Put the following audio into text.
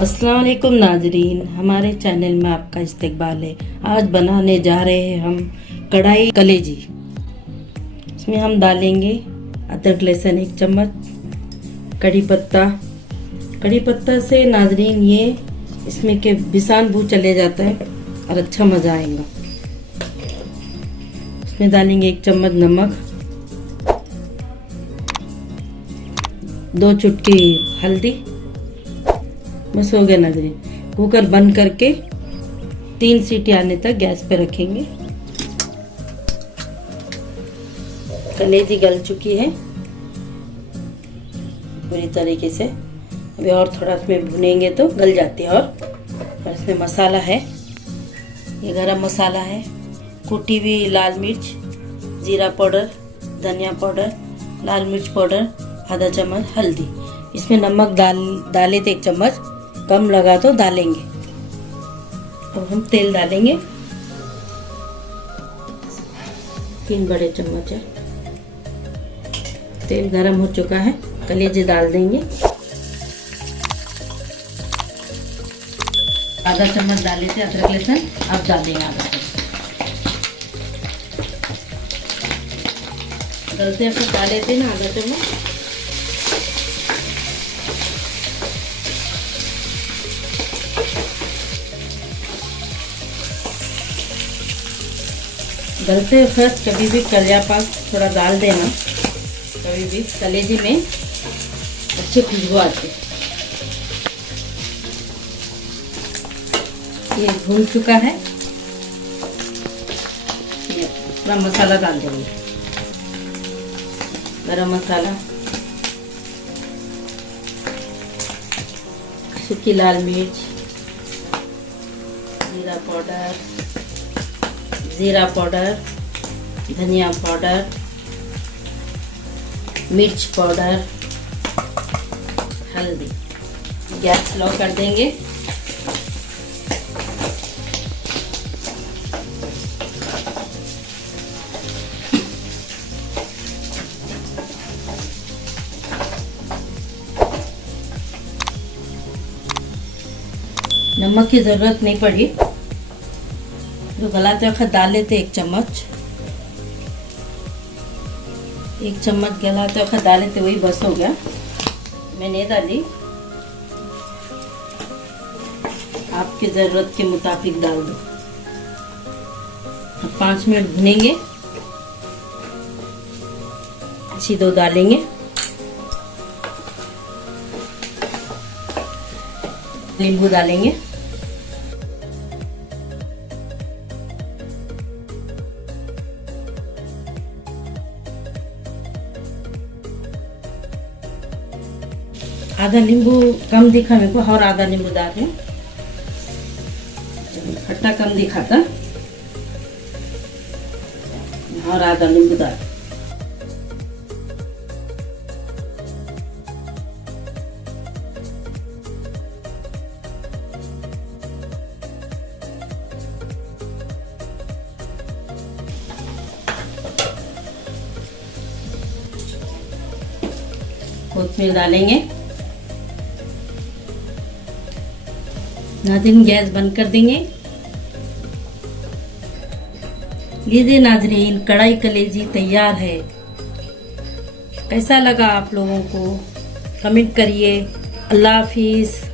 अस्सलाम वालेकुम नाजरीन, हमारे चैनल में आपका इस्तकबाल है। आज बनाने जा रहे हैं हम कढ़ाई कलेजी। इसमें हम डालेंगे अदरक लहसुन 1 चम्मच, कड़ी पत्ता से नाजरीन ये इसमें के बिसान बू चले जाता है और अच्छा मज़ा आएगा। इसमें डालेंगे 1 चम्मच नमक, 2 चुटकी हल्दी। बस हो गया नाज़रीन। कुकर बंद करके 3 सीटी आने तक गैस पे रखेंगे। कलेजी गल चुकी है पूरी तरीके से। अभी और थोड़ा इसमें भुनेंगे तो गल जाती है। और इसमें मसाला है, ये गरम मसाला है, कुटी हुई लाल मिर्च, जीरा पाउडर, धनिया पाउडर, लाल मिर्च पाउडर, आधा चम्मच हल्दी। इसमें नमक डाले थे 1 चम्मच, कम लगा तो डालेंगे। अब हम तेल डालेंगे 3 बड़े चम्मच है। तेल गरम हो चुका है, कलेजी डाल देंगे। आधा चम्मच डाले थे अदरक लहसुन, अब डालेंगे आधा चम्मच। गलते फिर डाले थे ना आधा चम्मच। गलते फर्स्ट कभी भी कलिया पास थोड़ा डाल देना, कभी भी कलेजी में अच्छी खुशबू आती है। ये भून चुका है, ये पूरा मसाला डाल देंगे। गरम मसाला, सूखी लाल मिर्च, जीरा पाउडर, धनिया पाउडर, मिर्च पाउडर, हल्दी। गैस स्लो कर देंगे। नमक की जरूरत नहीं पड़ी, जो गलाते वक्त डाल लेते 1 चम्मच। 1 चम्मच गलाते वक्त डाले थे, वही बस हो गया। मैंने डाली, आपकी ज़रूरत के मुताबिक डाल दो। 5 मिनट भुनेंगे। अच्छी 2 डालेंगे, नींबू डालेंगे। आधा नींबू कम दिखा मेरे को, और आधा नींबू डाल रहे हैं। खट्टा कम दिखा था, और आधा नींबू डाल। कोथिंबीर डालेंगे। नाज़रीन गैस बंद कर देंगे। लीजिए नाज़रीन, कढ़ाई कलेजी तैयार है। कैसा लगा आप लोगों को कमेंट करिए। अल्लाह हाफिज़।